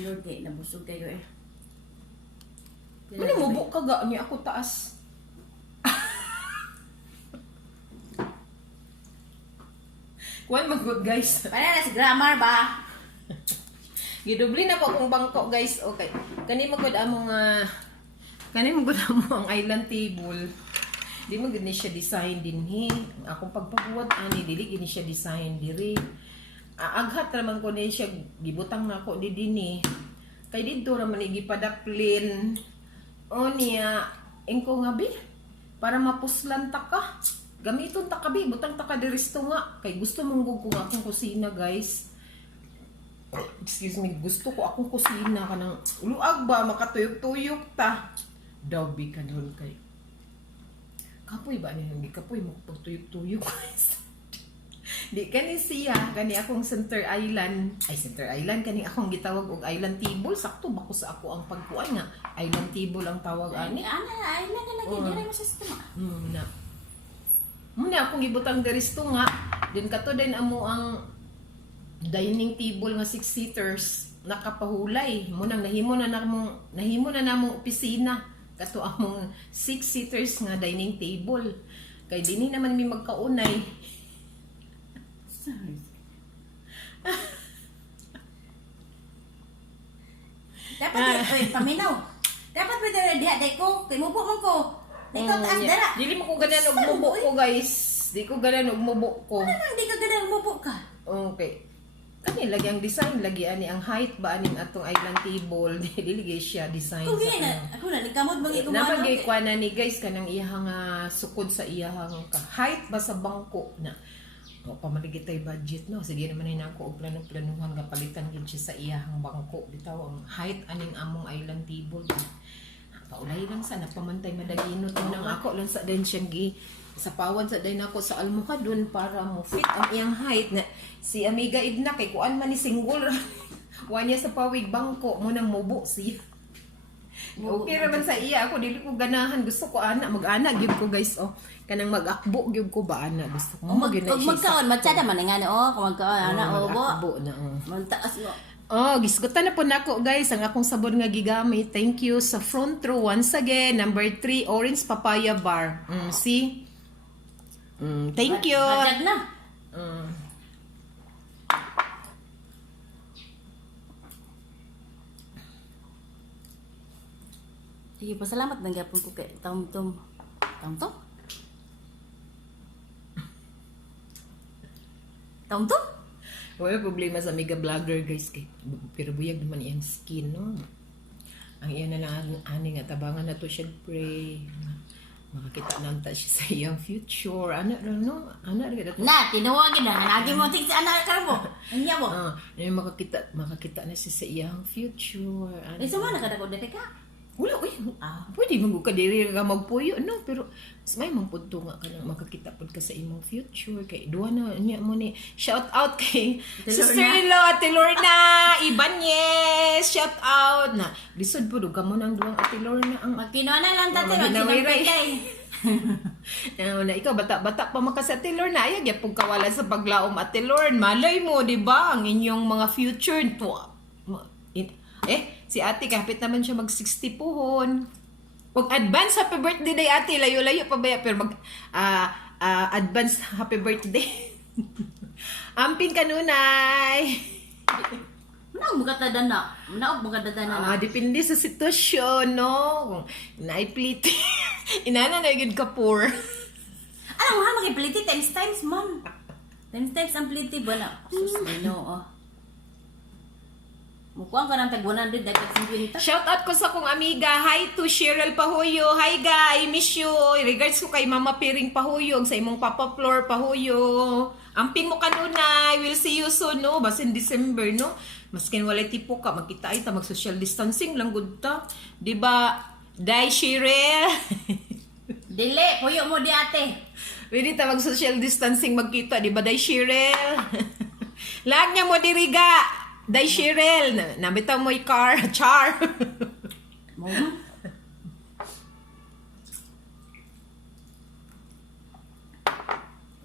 Lord, kay nabusog kayo eh. Muna mubok ka ga niya ako taas. Kuan mag-good guys. Para na si grammar ba? Gidubli na po akong bangko guys. Okay. Kani magud among ang island table. Di mo gani siya design dinhi. Akong pagpabuwad ani dili gini siya design diri. Aghat naman ko ni siya gibutang na ako di dinhi. Kay didto ra man gipadaplin. O niya engko nga bi para mapuslan ta ka. Gamiton ta kabi, butang ta ka diristo nga. Kay gusto mong ko nga akong kusina, guys. Excuse me, gusto ko akong kusina ka ng luag ba, makatuyok-tuyok ta. Dabi ka doon kay. Kapoy ba niya? Hindi kapoy mo pagtuyok-tuyok, guys. Di kani siya, kani akong Center Island. Ay, Center Island, kani akong gitawag og Island Table. Sakto ba ko sa ako ang pagkuan nga. Island Table ang tawag ani. Ay na lagi, diri mo sa sistema. Na. Muna akong gibutang diristo nga. Din kato din amo ang dining table nga 6-seaters nakapahulay. Munang nahimo na namong opisina. Kato among 6-seaters nga dining table. Kay dinhi naman mi magkaunay. Dapat paminaw. Dapat pwede na diha ko, kay mubo man ko. Dito taas dara. Dili mo ko ganan og mubo ko, guys. Di ko ganan og mubo ko. Ano man di ka ganang mubo ka? Okay. Kani lagi ang design, lagi ani ang height ba aning atong island table. Dili gyud siya design Kung sa na, ako na likamod mangi ko namagay kwa na ni guys kanang iyahang sukod sa iyahang height ba sa bangko na. O pamaligitay budget no. Sige naman ni nako og plano-planuhan nga palitan gyud siya sa iyahang bangko. Bitaw ang height aning among island table. Paulay lang sana pamantay madaginot mo nang ako lang sa din siyang sa pawan sa din ako sa almuhadon para mo fit ang iyang height na si Amiga Idna kay kuan man ni single wanya sa pawig bangko mo nang mubo siya. Okay raman sa iya ako dili ko ganahan gusto ko ana mag-ana gyud ko guys kanang mag-akbo gyud ko ba ana gusto ko magkaon matsada man nga kung magkaon ana bo na mantaas mo. Gisgutan na po nako guys ang akong sabon nga gigamit. Thank you sa front row once again. Number 3 orange papaya bar. See? Thank you. Hajag na. Sige, pasalamat ng gapon ko kay Tom-Tom. Tom-Tom? Tom-Tom? Wala problema sa mega vlogger guys kay pero buyag naman iyang skin no. Ang iya na lang ani nga tabangan na to siya pray. Makakita nanta siya sa iyang future. Ano no? Ano ra dato? Na tinuwagin na naging mo tik sa anak karbo. Anya mo? Makakita na siya sa iyang future. Isa man nakadako dito ka. Wala, pwede mo ka diri ka magpuyo, no? Pero, mas may mga punto nga ka na makakita po ka sa imong future. Kay, duwa na, niya mo ni, shout out kay sister-in-law, Ate Lorna, Ibanez, shout out na. Lisod po, duga mo ng duwang Ate Lorna. Magkinuha na lang tate, magsinapit kay. Na ikaw, bata pa maka sa Ate Lorna, ayag, yapong kawalan sa paglaom Ate Lorna. Malay mo, di ba, ang inyong mga future, si ate, kapit naman siya mag-60 pohon. Huwag advance happy birthday day ate. Layo-layo pa ba yan? Pero advance happy birthday. Amping kanunay. Manaog magkatadan na. Manaog magkatadan na. Depende sa sitwasyon, no? Kung naipliti. Inana na yun ka poor. Alam mo ha, mag-ipliti times man. Times ang pliti ba na? Sus, mukuha ka ng tag-100 dagat 50. Shout out ko sa kong amiga. Hi to Cheryl Pahuyo. Hi guys, miss you. Regards ko kay Mama Piring Pahuyo. Sa imong Papa Flor Pahuyo. Amping mo kanunay. We'll see you soon, no? Basin December, no? Maskin walay tipo ka. Magkita ay ta. Mag-social distancing lang good ta. Diba? Day Cheryl. Dili, puyo mo di ate. Pwede ta mag-social distancing magkita. Diba, Day Cheryl? Lag niya mo diriga. Day Cheryl, nabitaw mo yung car, char.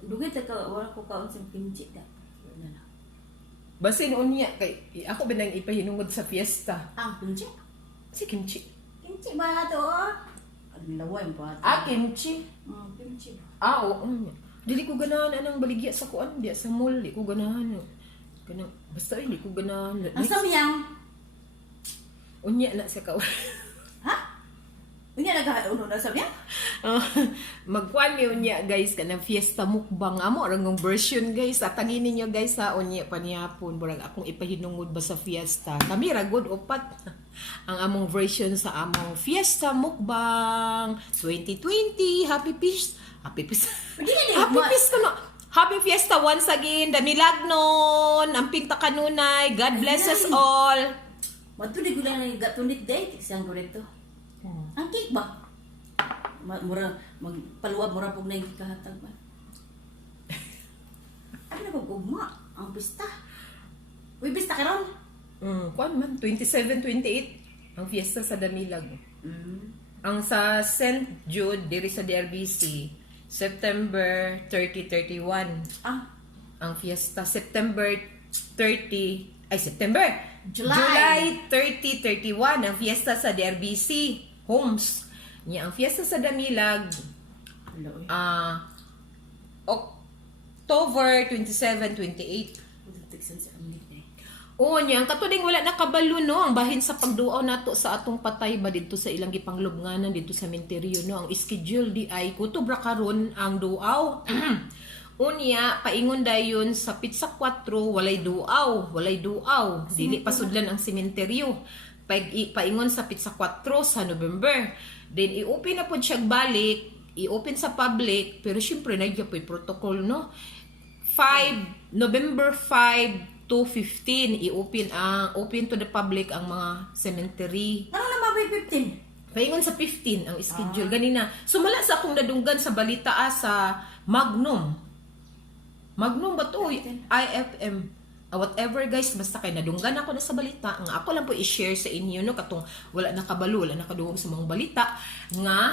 Dugay ta ka, wala ko kaon sa kimchi da. Basin unya kay ako binang ipahinungod sa fiesta. Ang kimchi. Si kimchi. Kimchi ba to? Ang laway mo pa. Kimchi. Kimchi ba? Oo. Dili ko ganahan anang baligya sa kuan, di sa mall, di ko ganahan. Kanang basta hindi ko ganahan. Ang samyang. Unya na sa kaon. Ha? Unya nag-uno na samyang? Magkuan mi unya guys kanang fiesta mukbang amo rangong version guys. Atangin ninyo guys sa unya panihapon burag akong ipahinungod ba sa fiesta. Kami ra good upat ang among version sa among fiesta mukbang 2020. Happy Feast. Happy Feast. Happy Feast kuno. Happy Fiesta once again. Damilagnon. Amping takanunay. God bless us all. Matuloy ko lang na gatunit day. Siyang korekto. Ang cake ba? Mura, magpaluwab mura pag na yung kahatag ba? Ano na pag-ugma? Ang pista. Uy, pista ka ron? Kuan man, 27-28 ang fiesta sa Damilag. Ang sa St. Jude, diri sa DRBC, September 30-31. Ang fiesta, September 30, July 30-31, ang fiesta sa DRBC, Homes. Ang fiesta sa Damilag, October 27-28. Oo niya, ang katuling wala nakabalo no, ang bahin sa pagduaw nato sa atong patay ba dito sa ilang gipanglubnganan dito sa cemetery no, ang schedule di ay kutubra karon ang duaw. Unya, paingon dayon sa Pizza 4, walay duaw, dili pasudlan ang sementeryo. Paingon sa Pizza 4 sa November. Then i-open na po siya balik, i-open sa public, pero syempre nagyapoy protocol no. November 5 to 15 open to the public ang mga cemetery. Ano na ba 15? Paingon sa 15 ang schedule ganina. Sumala sa akong nadunggan sa balita sa Magnum ba to? IFM. Whatever guys, basta kay nadunggan ako na sa balita. Nga ako lang po i-share sa inyo no katong wala nakabalo, wala nakadungog sa mga balita nga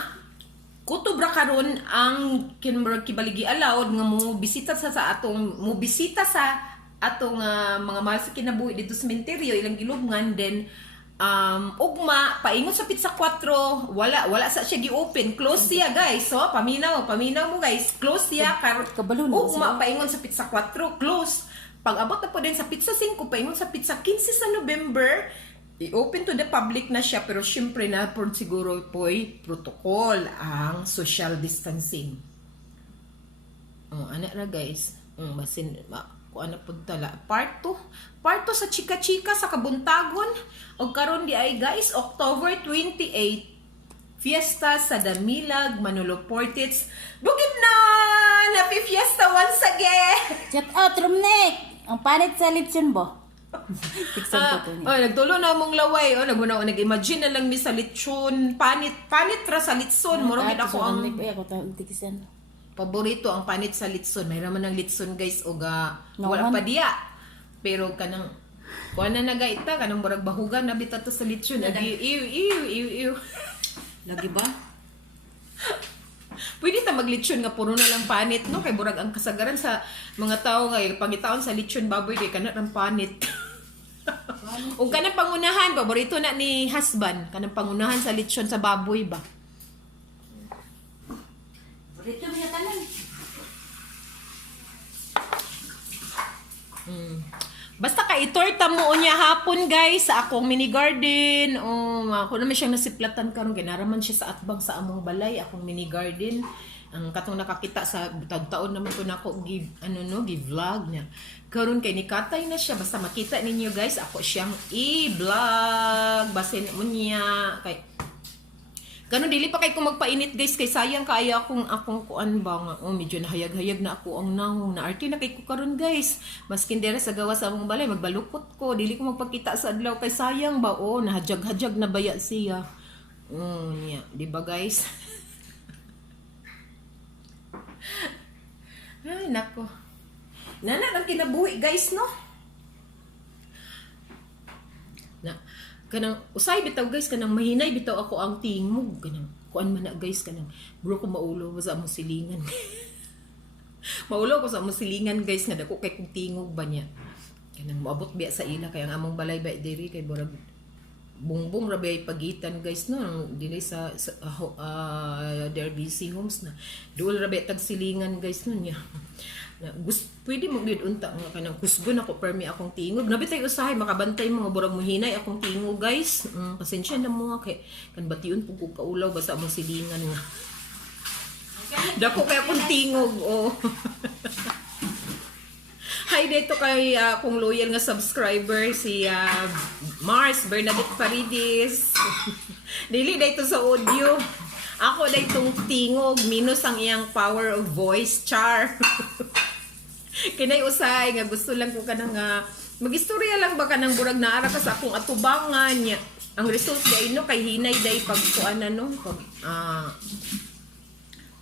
kutubra karon ang kibaligi allowed nga mo bisita sa atong mga mahal sa kinabuhi dito sa cemetery ilang gilubngan then ugma paingon sa Pizza 4 wala sa siya gi-open, close siya guys. So paminaw mo guys, close siya kabalo na ugma paingon sa Pizza 4 close. Pag abot na po din sa Pizza 5 paingon sa Pizza 15 sa November i-open to the public na siya pero syempre na por siguro po'y protocol ang social distancing. Anak na guys basin kung ano po tala. Part 2 sa chika-chika sa Kabuntagon. O karon di ay guys, October 28, Fiesta sa Damilag, Manolo Portits. Bukid na! Happy Fiesta once again! Shout out, Rumnek! Ang panit sa lipson ba? Nagtulo na mong laway. Nag-imagine na lang mi sa litsyon. Panit ra sa litson. Muragid ako ang paborito ang panit sa litson. May naman ng litson guys o wala pa diya. Pero kanang kuha na nagaita kanang murag bahugan na bitato sa litsyon. Iw. Lagi ba? Pwede ta maglitsyon nga puro na lang panit no kay murag ang kasagaran sa mga tao nga pangitaon sa litsyon baboy kay kana ng panit. O kanang pangunahan paborito na ni husband kanang pangunahan sa litsyon sa baboy ba. Rito niya tanan. Basta ka itorta mo niya hapon guys sa akong mini garden. Ako naman siyang nasiplatan karon ginaraman siya sa atbang sa among balay akong mini garden. Ang katong nakakita sa taon naman ko nako give vlog niya. Karon kay nikatay na siya basta makita ninyo guys ako siyang i-vlog basin mo niya kay ganun dili pa kay ko magpainit guys kay sayang kaya akong kuan ba nga medyo nahayag-hayag na ako ang nahong na arte na kay ko karon guys maskin dira sa gawa sa among balay magbalukot ko dili ko magpakita sa adlaw kay sayang ba nahajag-hajag na baya siya niya di ba guys. Ay nako nana lang kinabuhi guys no na kanang usay bitaw guys kanang mahinay bitaw ako ang tingog kanang kuan man na guys kanang bro ko maulo sa among silingan maulo ko sa among silingan guys nga dako kay kong tingog ba niya Kanang moabot biya sa ila kay ang among balay ba diri kay burag bungbong ra biya pagitan guys no dili sa Derby Homes na duol ra biya tag silingan guys no nya. Pwede mo gid unta nga kanang kusgon ako permi akong tingog nabitay usahay makabantay mga burag mohinay akong tingog guys. Pasensya na mo kay kan bation pug ko kaulaw basta mo silingan nga. Dako kay akong tingog oh. Hi dito kay akong loyal nga subscriber si Mars Bernadette Paredes. Dili dito sa audio. Ako daytong tingog minus ang iyang power of voice char. Kinay usay nga gusto lang ko kanang magistorya lang ba kanang burag naara ka sa akong atubangan nya. Ang result kay no kay hinay day pag kuan ano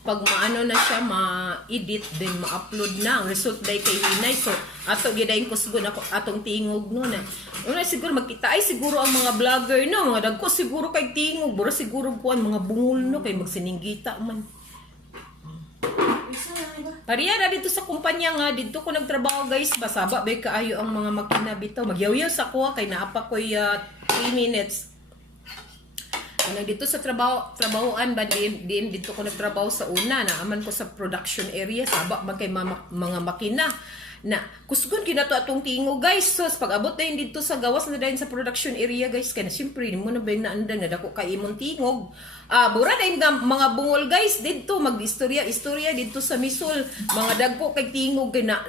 pag maano na siya ma-edit din ma-upload na ang result day kay hinay so ato gidayon kusgon ako atong tingog no na una siguro magkita ay siguro ang mga vlogger no mga dagko siguro kay tingog bura siguro kuan mga bungol no kay magsininggita man. Pariya na dito sa kumpanya nga dito ko nagtrabaho guys basaba bay kaayo ang mga makina bitaw magyawyaw sa kuha kay naapa koy 3 minutes. Ano dito sa trabahoan ba din dito ko nagtrabaho sa una na aman ko sa production area saba man kay mga makina na kusgon kinato atong tingo guys so pag abot na dito sa gawas na dayon sa production area guys kaya syempre mo na ba naandan na dako kay imong tingog bura na mga bungol guys dito mag-istorya dito sa Misol mga dagko kay tingog kay na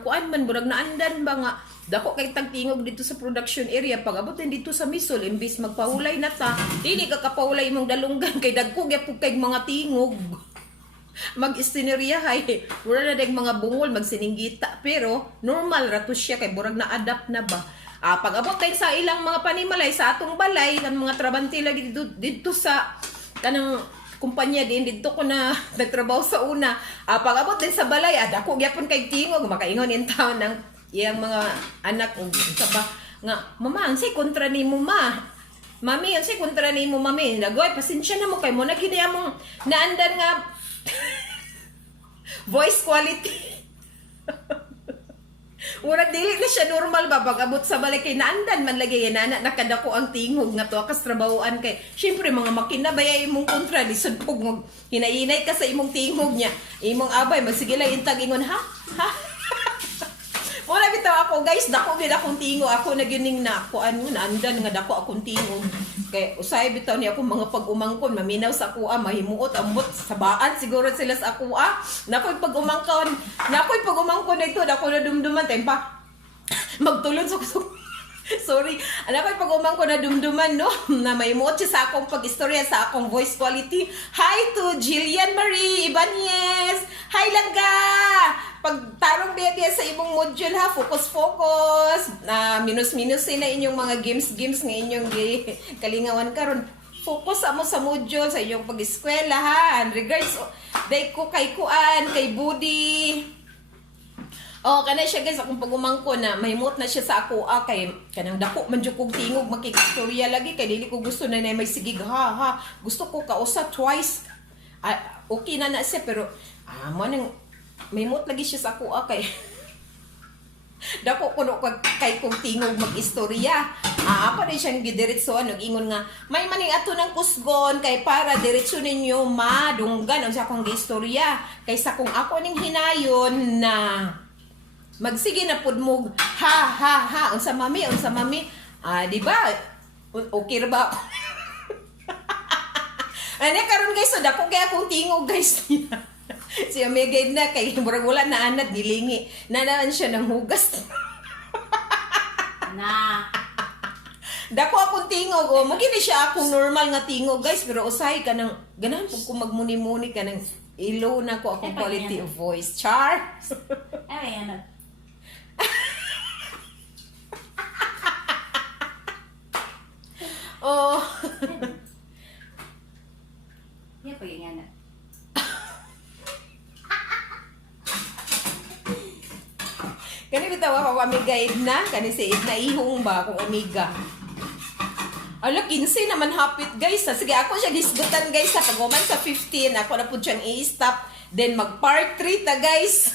kuan man burag naandan ba nga dako kay tagtingog dito sa production area pag abot dito sa Misol imbis magpahulay na ta dili ka kapahulay imong dalunggan kay dagko gyapon kay mga tingog mag-istinerya hay wala na dayong mga bungol magsininggita pero normal ra to siya kay burag na adapt na ba pag abot tayo sa ilang mga panimalay sa atong balay kan mga trabantila dito sa kanang kumpanya din dito ko na nagtrabaho sa una pag abot din sa balay dako gyapon kay tingog makaingon in town ng iyang mga anak sa ba nga mama unsay kontra nimo mami unsay kontra nimo mami dagoy pasensya na mo kay mo na gid among naandan nga voice quality. Murag dili na siya normal ba pag abot sa balay kay naandan man lagi nana nakadako ang tingog nga to kas trabahoan kay syempre mga makina bayay imong kontra lisod pug mo hinainay ka sa imong tingog niya imong abay magsige lang intag ingon ha wala bitaw ako guys dako gid akong tingo ako na gining na ako ano naandan nga dako akong tingo kay usay bitaw ni ako mga pag-umangkon maminaw sa kuha mahimuot ambot sabaan siguro sila sa kuha nakoy pag-umangkon dito dako na dumduman tempa magtulon sa sorry anak ko pag-umang ko na dumduman no na may mochi sa akong pag-istorya sa akong voice quality. Hi to Jillian Marie Ibanez. Hi langga. Pagtarong biya sa imong module ha, focus minus na inyong mga games nga inyong kalingawan karon. Focus amo sa module sa inyong pag-eskwela ha. And regards day ko kay kuan kay Budi. Kana siya guys, akong pag-umangko na mahimot na siya sa ako kay kanang dako man jud kog tingog makikistorya lagi kay dili ko gusto na may sigig ha. Gusto ko kausa twice. Okay na siya pero manang mahimot lagi siya sa ako kay dako kuno kay kog tingog mag-istorya. Apa din siyang gidiretsoan nag-ingon nga may maning ato ng kusgon kay para diretso ninyo madunggan unsa akong giistorya kaysa kung ako ning hinayon na magsige na pud mo ha unsa mami di ba okay ra ba ani karon guys so dako kay akong tingog guys siya may guide na kay murag wala na anad nilingi na naman siya ng hugas na dako akong tingog magini siya akong normal nga tingog guys pero usahay ka nang ganahan pud ko magmuni-muni ka nang ilo na ko akong quality of voice char ay ano ya pa yan na kani bitaw ako amiga Edna kani si Edna ihong ba akong amiga ala 15 naman hapit guys sige ako siya gisgutan guys sa pag-uman sa 15 ako na pud siyang i-stop then mag part 3 ta guys